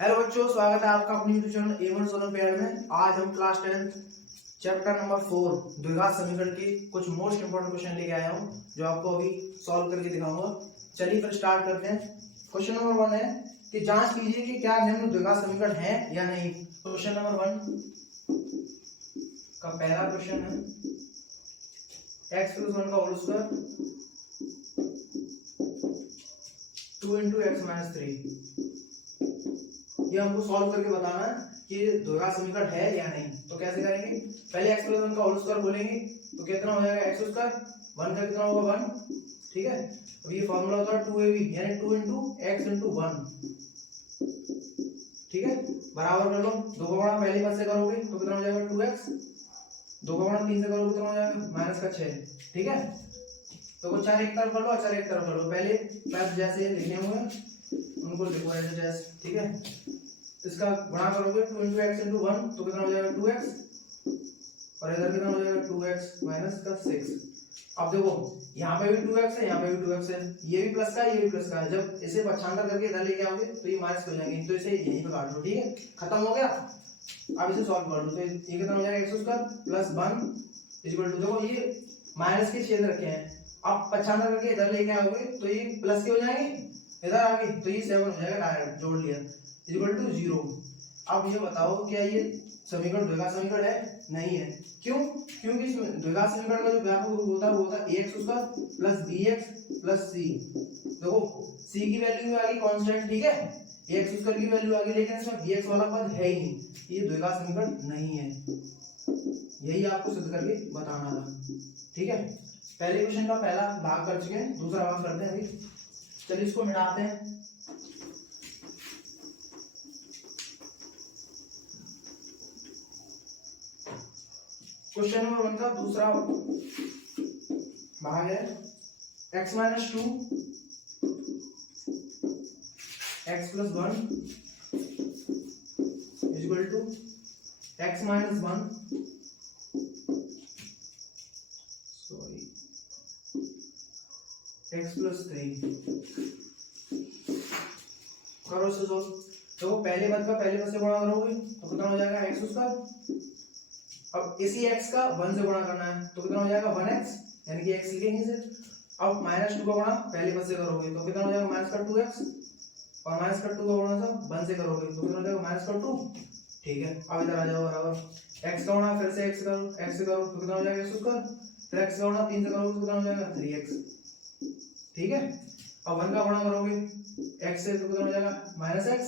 Hello बच्चों, स्वागत है आपका अपनी YouTube channel A1 solar pair में। आज हम क्लास 10 चैप्टर नंबर 4 द्विघात समीकरण की कुछ मोस्ट इंपोर्टेंट क्वेश्चन लेके आया हूँ जो आपको अभी सॉल्व करके दिखाऊंगा। चलिए फिर स्टार्ट करते हैं। क्वेश्चन नंबर 1 है कि जांच कीजिए कि क्या निम्न द्विघात समीकरण है या नहीं। क्वेश्चन नंबर 1 का पहला क्वेश्चन है x + 1 का होल स्क्वायर 2 × x - 3। ये हमको सॉल्व करके बताना है कि द्विघात समीकरण है या नहीं। तो कैसे करेंगे, पहले x + 1 का होल स्क्वायर बोलेंगे तो कितना हो जाएगा x स्क्वायर, 1 का कितना होगा 1, ठीक है। अब ये फार्मूला होता है 2ab यानी 2 × x × 1, ठीक है। बराबर कर लो, दो का गुणा पहले पद से करोगे तो कितना हो जाएगा 2x, दो का गुणा 3 से करोगे कितना हो जाएगा -6, ठीक है। तो चार एक तरफ कर लो, चार एक तरफ कर लो। पहले प्लस जैसे लिखे हुए उनको लिखो ऐसे जैसे, ठीक है। इसका गुणा करोगे 2 × x × 1 तो कितना हो जाएगा 2x, और इधर कितना हो जाएगा 2x - 6। अब देखो यहाँ पे भी 2x है, यहाँ पे भी 2x है, ये भी प्लस का है, ये भी प्लस का है। जब इसे पक्षांतर करके इधर लेके आओगे तो ये माइनस हो जाएंगे, तो इसे यहीं पे काट लो, ठीक है। खत्म हो गया। अब इसे सॉल्व कर लो तो ये कितना हो जाएगा x² + 1 देखो ये माइनस के छेद रखे हैं, अब पक्षांतर करके इधर लेके आओगे तो ये प्लस के हो जाएंगे, इधर आगे तो ये 7 हो जाएगा, डायरेक्ट जोड़ लिया = 0। अब ये बताओ क्या ये समीकरण द्विघात समीकरण है? नहीं है। क्यों? क्योंकि इसमें द्विघात समीकरण का जो व्यापक रूप होता है वो होता है ax² + bx + c। देखो c की वैल्यू आ गई कांस्टेंट, ठीक है, ax² की वैल्यू आ गई, लेकिन इसमें bx वाला पद है ही नहीं, ये द्विघात समीकरण नहीं है। यही आपको सिद्ध करके बताना था, ठीक है। पहले क्वेश्चन का पहला भाग कर चुके हैं, दूसरा भाग करते हैं अभी। चलिए इसको मिटाते हैं। क्वेश्चन नंबर 1 का दूसरा भाग है x - 2 x + 1 = x - 1 x + 3। करो इसे सोल्व। तो पहले पद का पहले पद से गुणा करोगे तो कितना हो जाएगा x²। अब इसी x का 1 से गुणा करना है तो कितना हो जाएगा 1x, यानी कि x लिखेंगे सिर्फ। अब -2 का गुणा पहले पद से करोगे तो कितना हो जाएगा -2x, और -2 का गुणा सब 1 से करोगे तो कितना हो जाएगा -2, ठीक है। अब इधर आ जाओ, बराबर x का गुणा फिर से x करो, x से करो तो कितना हो जाएगा x², फिर x का गुणा 3 से करोगे तो कितना हो जाएगा 3x, ठीक है। अब 1 का गुणा करोगे x से तो कितना हो जाएगा -x,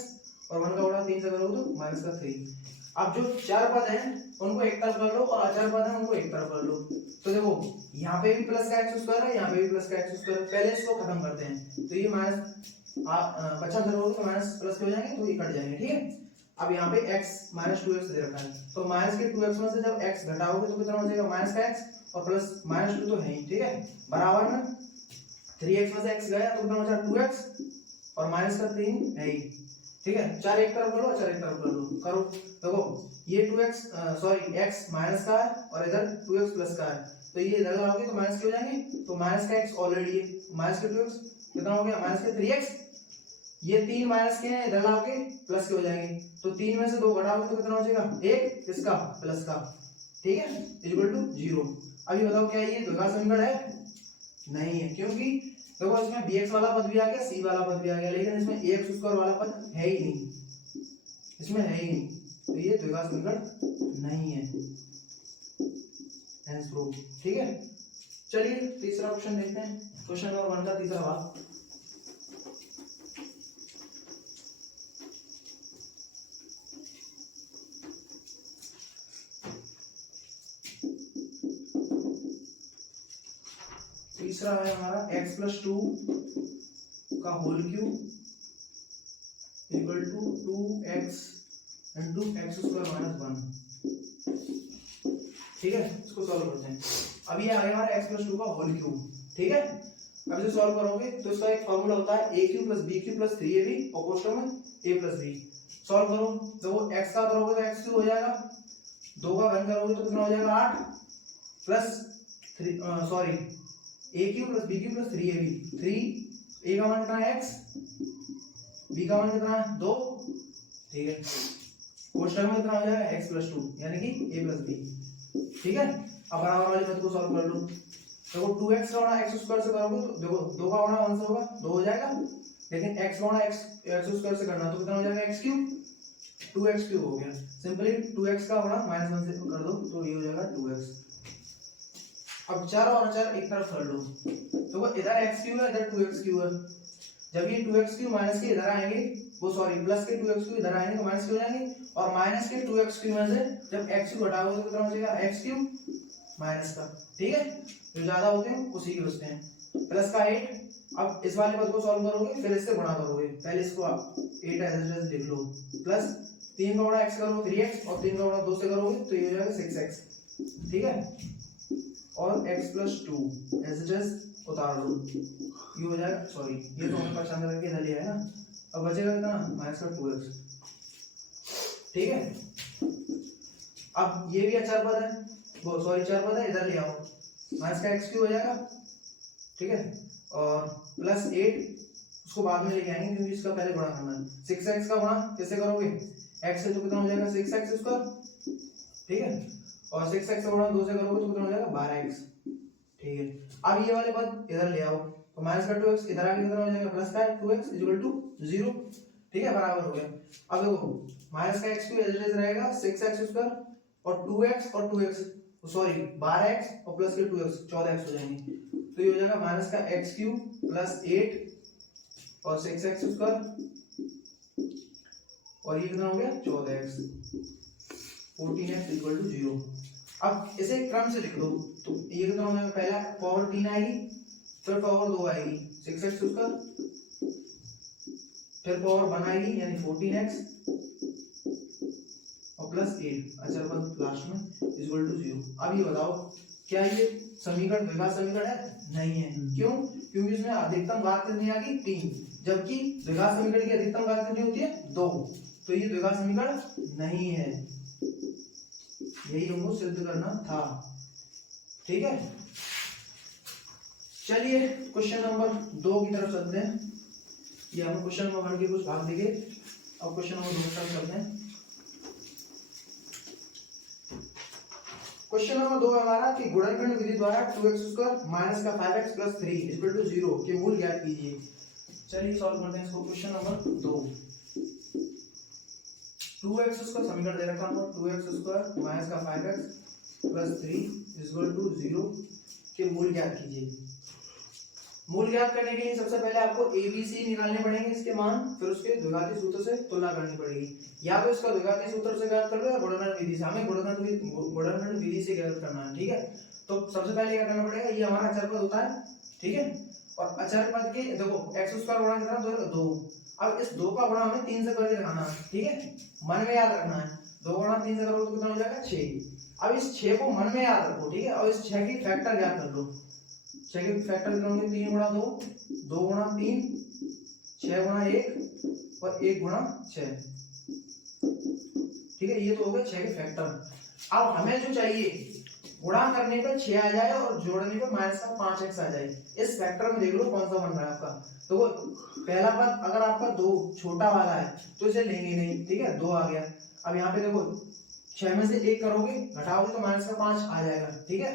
और 1 का गुणा 3 से करोगे तो -3। अब जो चार पद हैं उनको एक तरफ कर लो और अचर पद हैं उनको एक तरफ कर लो। तो देखो यहाँ पे भी प्लस का x² है, यहाँ पे भी प्लस का x² है। पहले इसको खत्म करते हैं तो ये माइनस 55 करोगे तो माइनस प्लस के हो जाएंगे तो ये कट जाएंगे, ठीक है। अब यहाँ पे x -2x दे रखा है तो माइनस के 2x में से जब x घटाओगे तो कितना हो जाएगा -x, और प्लस -2 तो है ही, ठीक है। बराबर में 3x में से x गया तो कितना हो जाएगा 2x, और -3 है ही, ठीक है। चार एक तरफ कर लो, चार एक तरफ कर लो, करो। देखो ये 2x x माइनस का है और इधर 2x प्लस का है, तो ये इधर लाओगे तो माइनस के हो जाएंगे, तो माइनस का x ऑलरेडी है, माइनस के 2x कितना हो गया -3x, ये 3 माइनस के हैं, इधर लाओगे प्लस के हो जाएंगे, तो 3 में से 2 घटाओगे तो कितना हो जाएगा 1 इसका प्लस का, ठीक है, = 0। अब ये बताओ क्या ये द्विघात समीकरण है? नहीं है। क्योंकि देखो इसमें bx वाला पद भी आ गया, c वाला पद भी आ गया, लेकिन इसमें ax² वाला पद है ही नहीं, इसमें है ही नहीं, तो ये द्विघात समीकरण नहीं है, हेंस प्रूव, ठीक है। चलिए तीसरा क्वेश्चन देखते हैं। क्वेश्चन नंबर 1 का तीसरा भाग। तीसरा है हमारा x + 2 का होल क्यूब = 2x × x² - 1, ठीक है। इसको सॉल्व करते हैं। अब ये आ गया हमारा x + 2 का होल क्यूब, ठीक है। अब इसे सॉल्व करोगे तो इसका एक फार्मूला होता है a³ + b³ + 3ab और कोष्ठक में a + b। सॉल्व करो तो वो x का करोगे तो x³ हो जाएगा, 2 का घन करोगे तो कितना हो जाएगा 8 plus 3 a³ + b³ + 3ab। 3 a का मान कितना है x, b का मान कितना है 2, ठीक है, कोष्टक में कितना हो जाएगा x प्लस 2 यानी कि a प्लस बी। ठीक है, अब बराबर वाले पद को सॉल्व कर लो। देखो 2x का गुणा x स्क्वायर से करोगे तो देखो 2 का गुणा 1 से होगा 2 हो जाएगा, लेकिन x गुणा x स्क्वायर से करना तो कितना हो जाएगा x क्यूब, 2x क्यूब हो गया। सिंपली 2x का गुणा -1 से कर दो तो ये हो जाएगा 2x। अब चार और चार एक तरफ कर लो, देखो इधर x क्यूब है इधर 2x क्यूब है। जब ये 2x क्यूब माइनस के इधर आएंगे, वो सॉरी प्लस के 2x क्यूब इधर आएंगे तो माइनस के हो जाएंगे, और माइनस के 2x क्यूब में से जब x क्यूब घटाओगे तो कितना हो जाएगा x क्यूब माइनस का। ठीक है, जो ज्यादा होते हैं उसी के बचते हैं। प्लस का 8, अब इस वाले पद को सॉल्व करोगे फिर इससे गुणा करोगे, पहले इसको आप 8 ऐसे लिख लो, प्लस 3 का गुणा x करो 3x, और 3 का गुणा 2 से करोगे तो ये हो जाएगा 6x। ठीक है, और x प्लस 2 ऐसे उतार लो, ये हो जाएगा, सॉरी ये तो हमने परेशान करके इधर लिया है ना, अब बचेगा कितना माइनस का 2x। ठीक है, अब ये भी अचर पद है, वो सॉरी चर पद है, इधर ले आओ, माइनस का x क्यूब हो जाएगा। ठीक है, और प्लस 8 उसको बाद में लेके आएंगे क्योंकि इसका पहले गुणा करना है। 6x का गुणा कैसे करोगे, x से तो कितना हो जाएगा 6x स्क्वायर। ठीक है, और 6x का गुणा 2 से करोगे तो कितना हो जाएगा 12x। ठीक है, अब ये वाले पद इधर ले आओ, तो माइनस का 2x इधर आके कितना हो जाएगा प्लस का 2x इक्वल टू 0। ठीक है, बराबर हो गया। अब देखो माइनस का x क्यूब एज रहेगा 6x स्क्वायर, और 2x और 2x सॉरी 12x और प्लस के 2x 14x हो जाएंगे, तो ये हो जाएगा माइनस का x क्यूब प्लस 8 और 6x स्क्वायर, और ये कितना हो गया 14x, 14x इक्वल टू 0। अब इसे क्रम से लिख दो, तो ये कितना हो जाएगा, पहला पावर 3 आएगी, फिर पावर 2 आएगी 6x स्क्वायर, फिर पावर 1 आएगी यानी 14x, और प्लस 8 अचर पद लास्ट में इक्वल टू 0। अब ये बताओ क्या ये समीकरण द्विघात समीकरण है? नहीं है। क्यों? क्योंकि इसमें अधिकतम घात कितनी आ गई 3, जबकि द्विघात समीकरण की अधिकतम घात कितनी होती है 2, तो ये द्विघात समीकरण नहीं है। यही हमको सिद्ध करना था। ठीक है, चलिए क्वेश्चन नंबर 2 की तरफ चलते हैं। ये हम क्वेश्चन नंबर 1 के कुछ भाग देंगे, अब क्वेश्चन नंबर 2 की तरफ चलते हैं। क्वेश्चन नंबर 2 हमारा कि गुणनखंड विधि द्वारा 2x स्क्वायर माइनस का 5x प्लस 3 इक्वल टू 0 के मूल ज्ञात कीजिए। चलिए सॉल्व करते हैं इसको। क्वेश्चन नंबर 2, 2x स्क्वायर समीकरण दे रखा है, 2x स्क्वायर माइनस का 5x प्लस 3 इक्वल टू 0 के मूल ज्ञात कीजिए। मूल ज्ञात करने के लिए सबसे पहले आपको ABC निकालने पड़ेंगे इसके मान, फिर उसके द्विघाती सूत्र से तुलना करनी पड़ेगी। या तो इसका द्विघाती सूत्र से ज्ञात कर लो या गुणनखंड विधि से, हमें गुणनखंड विधि से ज्ञात करना है। ठीक है, तो सबसे पहले क्या करना पड़ेगा, ये हमारा अचर पद होता है। ठीक है, और अचर पद के देखो x स्क्वायर गुणा कितना 2। अब इस 2 का गुणा हमें 3 से करके दिखाना है। ठीक है, मन में याद रखना है, 2 गुणा 3 से करोगे तो कितना हो जाएगा 6। अब इस 6 को मन में याद रखो। ठीक है, और इस 6 की फैक्टर ज्ञात कर लो। 6 के फैक्टर कितने होंगे, 3 गुणा 2, 2 गुणा 3, 6 गुणा 1 और 1 गुणा 6। ठीक है, ये तो हो गए 6 के फैक्टर। अब हमें जो चाहिए गुणा करने पर 6 आ जाए और जोड़ने पर माइनस का 5x आ जाए। इस फैक्टर में देख लो कौन सा बन रहा है आपका। तो पहला पद अगर आपका 2 छोटा वाला है तो इसे लेंगे नहीं। ठीक है, 2 आ गया। अब यहाँ पे देखो 6 में से 1 करोगे घटाओगे तो माइनस का 5 आ जाएगा। ठीक है,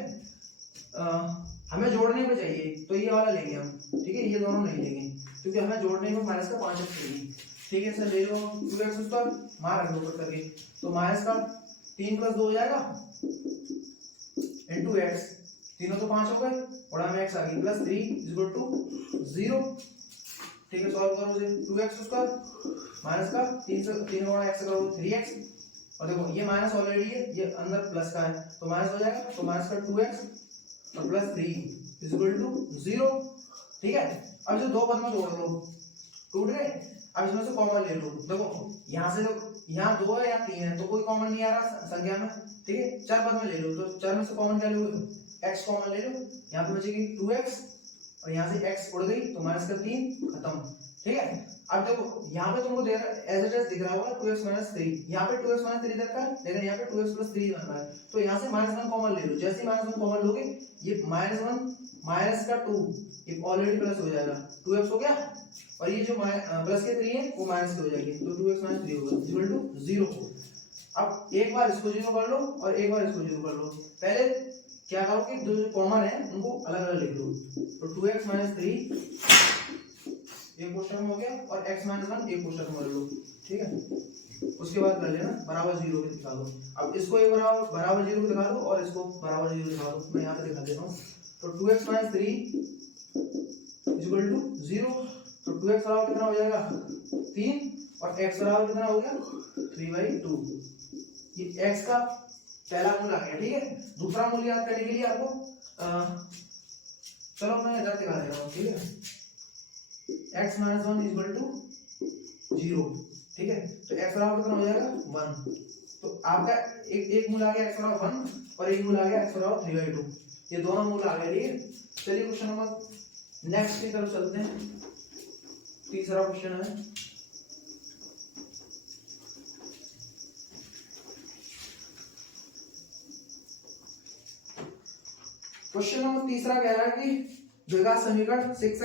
हमें जोड़ने पे चाहिए तो ये वाला लेंगे हम। ठीक है, ये दोनों नहीं लेंगे क्योंकि हमें जोड़ने में माइनस का 5x चाहिए। ठीक है, सर ले लो 2x स्क्वायर मार रख लो करके, तो माइनस का 3 प्लस 2 हो जाएगा इनटू x, तीनों तो 5 हो गए, बड़ा में x आ गई, प्लस 3 इक्वल टू 0। ठीक है, सॉल्व करो इसे, 2x स्क्वायर माइनस का 3 से 3 गुणा x करो 3x, और देखो ये माइनस ऑलरेडी है, ये अंदर प्लस का है तो माइनस हो जाएगा, तो माइनस का 2x और प्लस 3 इक्वल टू 0। ठीक है, अब इसे 2 पद में तोड़ लो, टूट गए। अब इसमें से कॉमन ले लो। देखो यहाँ से तो यहाँ 2 है या 3 है तो कोई कॉमन नहीं आ रहा संख्या में। ठीक है, 4 पद में ले लो, तो 4 में से कॉमन क्या लोगे, x कॉमन ले लो। यहाँ पे बचेगी 2x और यहाँ से x उड़ गई तो माइनस का 3 खत्म। ठीक है। अब देखो यहाँ पे तुमको एज इट इज दिख रहा होगा 2x - 3, यहाँ पे 2x - 3 तक का, लेकिन यहाँ पे 2x + 3 बन रहा है, तो यहाँ से -1 कॉमन ले लो। जैसे ही -1 कॉमन लोगे ये -1 माइनस का 2 ये ऑलरेडी प्लस हो जाएगा, 2x हो गया, और ये जो प्लस के 3 है वो माइनस के हो जाएगी, तो 2x - 3 होगा इक्वल टू 0। अब एक बार इसको 0 कर लो और एक बार इसको 0 कर लो। पहले क्या करो कि जो कॉमन है उनको अलग अलग लिख लो, तो 2x - 3 एक क्वेश्चन में हो गया और x - 1 एक क्वेश्चन में लो, ठीक है। उसके बाद कर लेना बराबर 0 के दिखा दो। अब इसको एक बराबर 0 दिखा दो और इसको बराबर 0 दिखा दो। मैं यहाँ पे दिखा देता हूँ, तो 2x - 3 इक्वल टू 0, तो 2x बराबर कितना हो जाएगा 3 और x बराबर कितना हो गया 3/2। ये x का पहला मूल आ गया, ठीक है। दूसरा मूल याद करने के लिए आपको चलो मैं इधर दिखा दे रहा हूँ, ठीक है। x - 1 इक्वल टू 0, ठीक है, तो x बराबर कितना हो जाएगा 1। तो आपका एक मूल आ गया x बराबर 1 और एक मूल आ गया x बराबर 3/2, ये दोनों मूल आ गए, ठीक है। चलिए क्वेश्चन नंबर नेक्स्ट की तरफ चलते हैं। तीसरा क्वेश्चन है, क्वेश्चन नंबर तीसरा कह रहा है कि द्विघात समीकरण 6x² -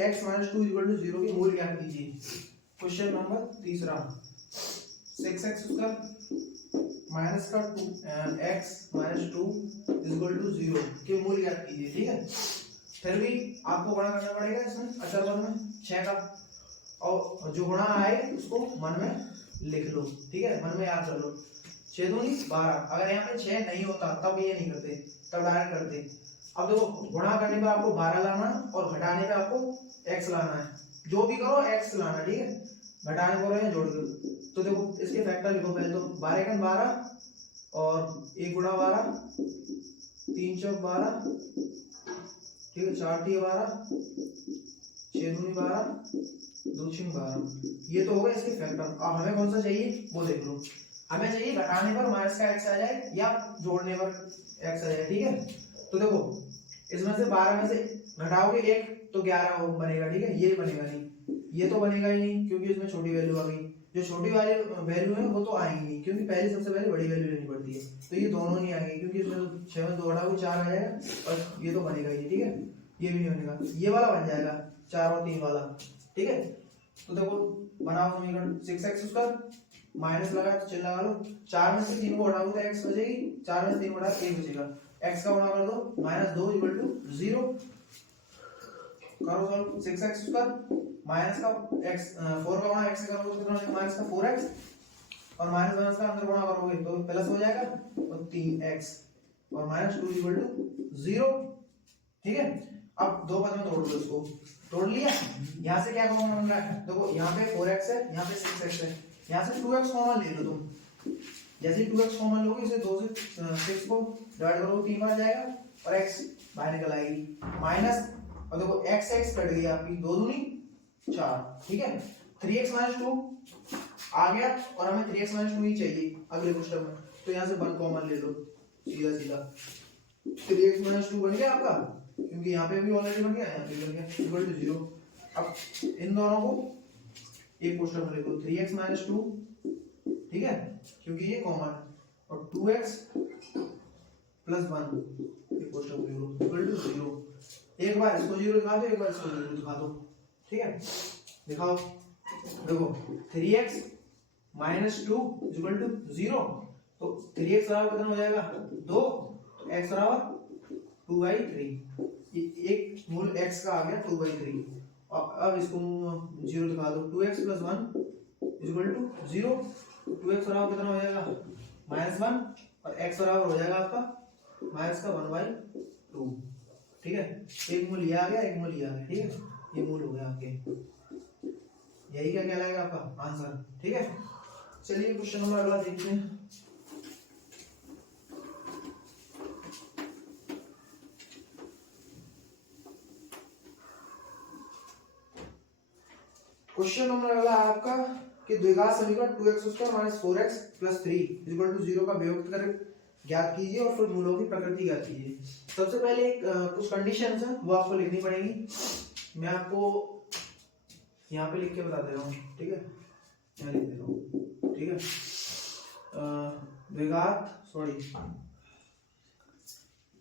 x - 2 = 0 के मूल ज्ञात कीजिए। क्वेश्चन नंबर तीसरा 6x² - x - 2 = 0 के मूल ज्ञात कीजिए, ठीक है। फिर भी आपको गुणा करना पड़ेगा इसमें अचर वर्ग में 6 का, और जो गुणा आए उसको मन में लिख लो, ठीक है, मन में याद कर लो। 6 दूनी 12, अगर यहाँ पे 6 नहीं होता तब ये नहीं करते, तब डायरेक्ट करते। अब देखो गुणा करने पे आपको 12 लाना और घटाने पे आपको x लाना है, जो भी करो x लाना, ठीक है। घटाने को रहे जोड़ के, तो देखो इसके फैक्टर लिखो पहले, तो 12 × 12 और 1 × 12 3 × 12, ठीक है, 4 × 12 6 दूनी 12 2 × 12, ये तो होगा इसके फैक्टर। अब हमें कौन सा चाहिए वो देख लो। हमें चाहिए घटाने पर माइनस का x आ जाए या जोड़ने पर x आ जाए, ठीक है। तो देखो इसमें से 12 में से घटाओगे 1 तो 11 बनेगा, ठीक है, ये बनेगा नहीं, ये तो बनेगा ही नहीं क्योंकि इसमें छोटी वैल्यू आ गई। जो छोटी वाली वैल्यू है वो तो आएगी नहीं, क्योंकि पहले सबसे पहले बड़ी वैल्यू लेनी पड़ती है, तो ये दोनों नहीं आएंगे क्योंकि इसमें 6 में 2 घटाओगे 4 आ जाएगा और ये तो बनेगा ही, ठीक है। ये भी नहीं बनेगा, ये वाला बन जाएगा 4 और 3 वाला, ठीक है। तो देखो बनाओ समीकरण 6x² माइनस लगा तो चिन्ह लगा लो, 4 में से 3 को हटाओगे तो x बचेगी, 4 में से 3 हटा 1 बचेगा, x का गुणा कर दो -2 = 0। करो सॉल्व 6x² माइनस का x 4 का गुणा x से करोगे तो कितना हो जाएगा -4x, और माइनस का अंदर गुणा करोगे तो प्लस हो जाएगा और 3x और -2 = 0, ठीक है। अब दो पद में तोड़ लो, इसको तोड़ लिया। यहाँ से क्या कॉमन बन रहा है, देखो यहाँ पे 4x है, यहाँ पे 6x है, यहाँ से 2x कॉमन ले लो तुम। जैसे 2x कॉमन लोगे इसे 2 से 6 को डिवाइड करो 3 बार जाएगा और x बाहर निकल आएगी माइनस, और देखो x कट गई आपकी 2 दूनी 4, ठीक है। 3x - 2 आ गया और हमें 3x - 2 ही चाहिए अगले क्वेश्चन में, तो यहाँ से 1 कॉमन ले लो सीधा सीधा। 3x - 2 बन गया आपका, क्योंकि यहाँ पे भी ऑलरेडी बन गया, यहाँ पे बन गया इक्वल टू 0। अब इन दोनों को एक क्वेश्चन में लिखो 3x - 2, ठीक है, क्योंकि ये कॉमन है, और 2x + 1 एक क्वेश्चन में लिखो इक्वल टू 0। एक बार इसको 0 दिखा दो, एक बार इसको 0 दिखा दो, ठीक है। दिखाओ, देखो 3x - 2 इक्वल टू 0, तो 3x बराबर कितना हो जाएगा 2, तो x बराबर 2/3, एक मूल x का आ गया 2/3। अब इसको 0 दिखा दो, 2x + 1 = 0, 2x बराबर कितना हो जाएगा -1 और x बराबर हो जाएगा आपका -1/2, ठीक है। एक मूल ये आ गया, एक मूल ये आ गया, ठीक है, ये मूल हो गया आपके, यही क्या कहलाएगा आपका आंसर, ठीक है। चलिए क्वेश्चन नंबर अगला देखते हैं। क्वेश्चन नंबर अगला है आपका कि द्विघात समीकरण 2x² - 4x + 3 = 0 का विभक्त करके ज्ञात कीजिए और फिर मूलों की प्रकृति ज्ञात कीजिए। सबसे पहले कुछ कंडीशंस हैं वो आपको लिखनी पड़ेंगी। मैं आपको यहाँ पे लिख के बता दे रहा हूँ, ठीक है, यहाँ लिख दे रहा हूँ, ठीक है। द्विघात सॉरी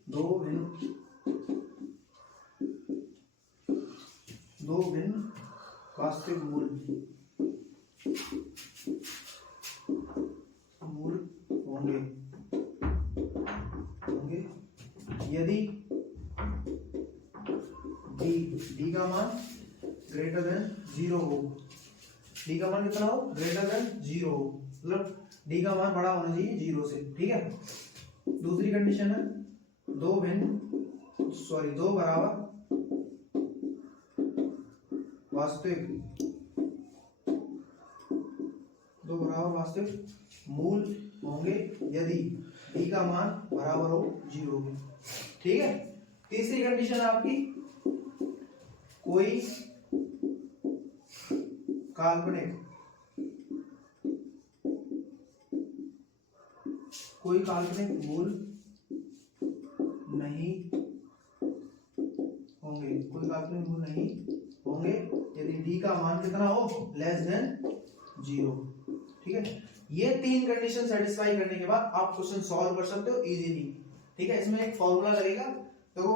दो भिन्न वास्तविक मूल होंगे यदि डी का मान ग्रेटर देन 0 हो। डी का मान कितना हो? ग्रेटर देन 0 हो, मतलब डी का मान बड़ा होना चाहिए 0 से, ठीक है। दूसरी कंडीशन है दो बराबर वास्तविक मूल होंगे यदि डी का मान बराबर हो 0 के, ठीक है। तीसरी कंडीशन है आपकी कोई काल्पनिक मूल नहीं होंगे यदि डी का मान कितना हो? लेस देन 0, ठीक है। ये तीन कंडीशन सेटिस्फाई करने के बाद आप क्वेश्चन सॉल्व कर सकते हो इजीली, ठीक है। इसमें एक फॉर्मूला लगेगा, देखो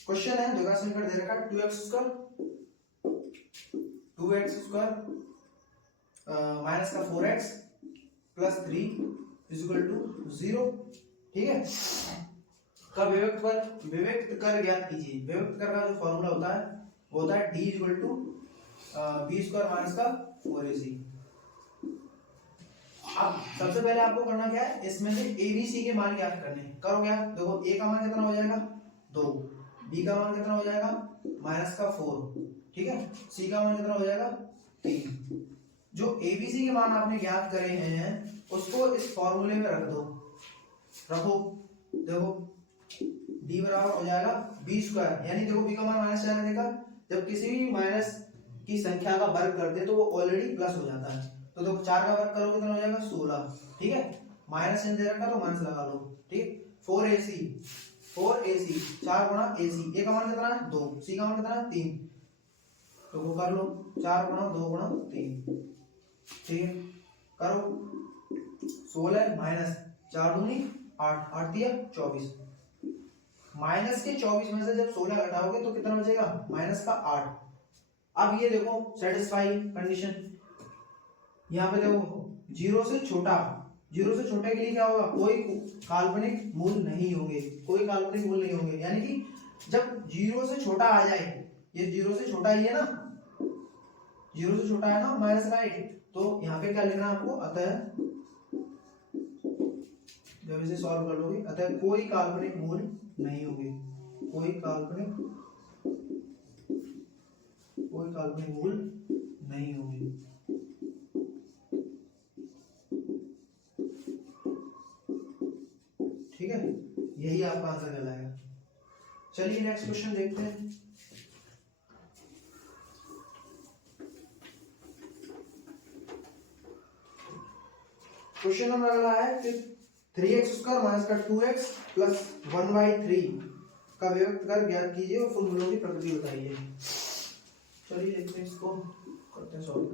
क्वेश्चन है देखो समीकरण दे रखा है 2x स्क्वायर माइनस का 4x प्लस 3 इक्वल टू 0, ठीक है। का विभक्त कर ज्ञात कीजिए। विभक्त कर का जो फॉर्मूला होता है वो होता है d equal to B square minus का 4ac। अब सबसे पहले आपको करना क्या है, इसमें से abc के मान ज्ञात करने। करो क्या, देखो a का मान कितना हो जाएगा 2, b का मान कितना हो जाएगा माइनस का 4, ठीक है, c का मान कितना हो जाएगा 3। जो abc के मान आपने ज्ञात करे हैं उसको इस फॉर्मूले में रखो। देखो d बराबर हो जाएगा b स्क्वायर, यानी देखो b का मान माइनस 4 देखा, जब किसी भी माइनस की संख्या का वर्ग करते तो वो ऑलरेडी प्लस हो जाता है। तो देखो 4 का वर्ग करोगे कितना हो जाएगा 16, ठीक है। माइनस चिन्ह दे रखा तो माइनस लगा लो, ठीक। 4ac 4 गुणा ac, a का मान कितना है 2, c का मान कितना है 3, तो वो कर लो 4 गुणा 2 गुणा 3, ठीक है। करो 16 माइनस 4 दूनी 8, 8 दिया 24। माइनस के 24 में से जब 16 घटाओगे तो कितना बचेगा माइनस का 8। अब ये देखो सेटिस्फाई कंडीशन, यहाँ पे देखो 0 से छोटा के लिए क्या होगा, कोई काल्पनिक मूल नहीं होंगे, यानी कि जब 0 से छोटा आ जाए, ये 0 से छोटा ही है ना, 0 से छोटा है ना माइनस का 8, तो यहाँ पे क्या लिखना है आपको, अतः जब इसे सॉल्व कर लोगे अतः कोई काल्पनिक मूल नहीं होंगे, कोई काल्पनिक मूल नहीं होंगे, ठीक है। यही आपका आंसर कहलाएगा। चलिए नेक्स्ट क्वेश्चन देखते हैं। क्वेश्चन नंबर अगला है कि 3x स्क्वायर माइनस का 2x प्लस 1/3 का विभक्त कर ज्ञात कीजिए और फॉर्मूलों की प्रकृति बताइए। चलिए देखते हैं, इसको करते हैं सॉल्व।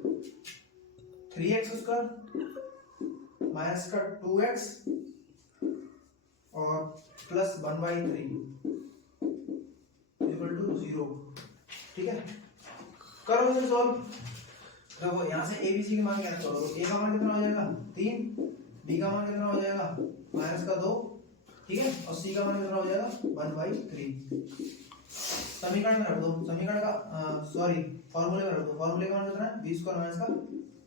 3x स्क्वायर माइनस का 2x और प्लस 1/3 इक्वल टू 0, ठीक है। करो इसे सॉल्व। देखो यहाँ से abc के मान क्या करो, a का मान कितना हो जाएगा 3, b का मान कितना हो जाएगा माइनस का 2, ठीक है, और c का मान कितना हो जाएगा 1/3। समीकरण में रख दो, समीकरण का सॉरी फॉर्मूले में रख दो। फॉर्मूले का मान कितना है b स्क्वायर माइनस का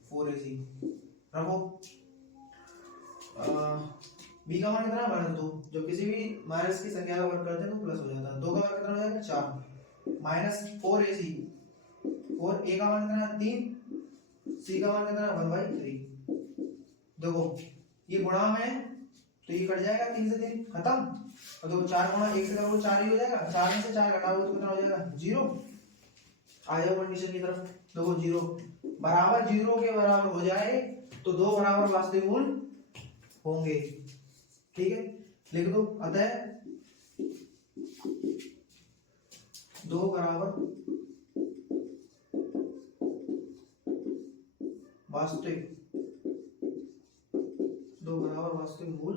4ac रखो। b का मान कितना है -2, जो किसी भी माइनस की संख्या का वर्ग करते हैं तो प्लस हो जाता है। 2 का वर्ग कितना हो जाएगा 4 माइनस 4ac, 4 a का मान कितना है 3, c का मान कितना है 1/3। देखो ये गुणा में तो ये कट जाएगा 3 से 3 खत्म, और देखो 4 गुणा 1 से करोगे 4 ही हो जाएगा, 4 में से 4 घटाओगे तो कितना हो जाएगा 0। आ जाओ कंडीशन की तरफ। देखो 0 बराबर 0 के बराबर हो जाए तो 2 बराबर वास्तविक मूल होंगे, ठीक है। लिख दो अतः 2 बराबर वास्तविक, दो बराबर वास्तविक मूल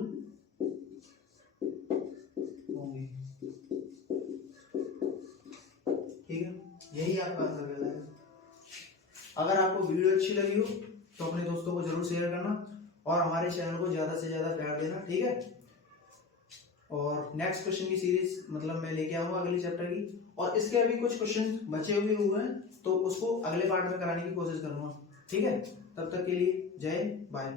होंगे। ठीक है, यही आपका आंसर कहलाएगा। अगर आपको वीडियो अच्छी लगी हो तो अपने दोस्तों को जरूर शेयर करना और हमारे चैनल को ज्यादा से ज्यादा प्यार देना। ठीक है, और नेक्स्ट क्वेश्चन की सीरीज मतलब मैं लेके आऊंगा अगले चैप्टर की, और इसके अभी कुछ क्वेश्चन बचे हुए हैं तो उसको अगले पार्ट में कराने की कोशिश करूंगा। ठीक है, तब तक के लिए जय, बाय।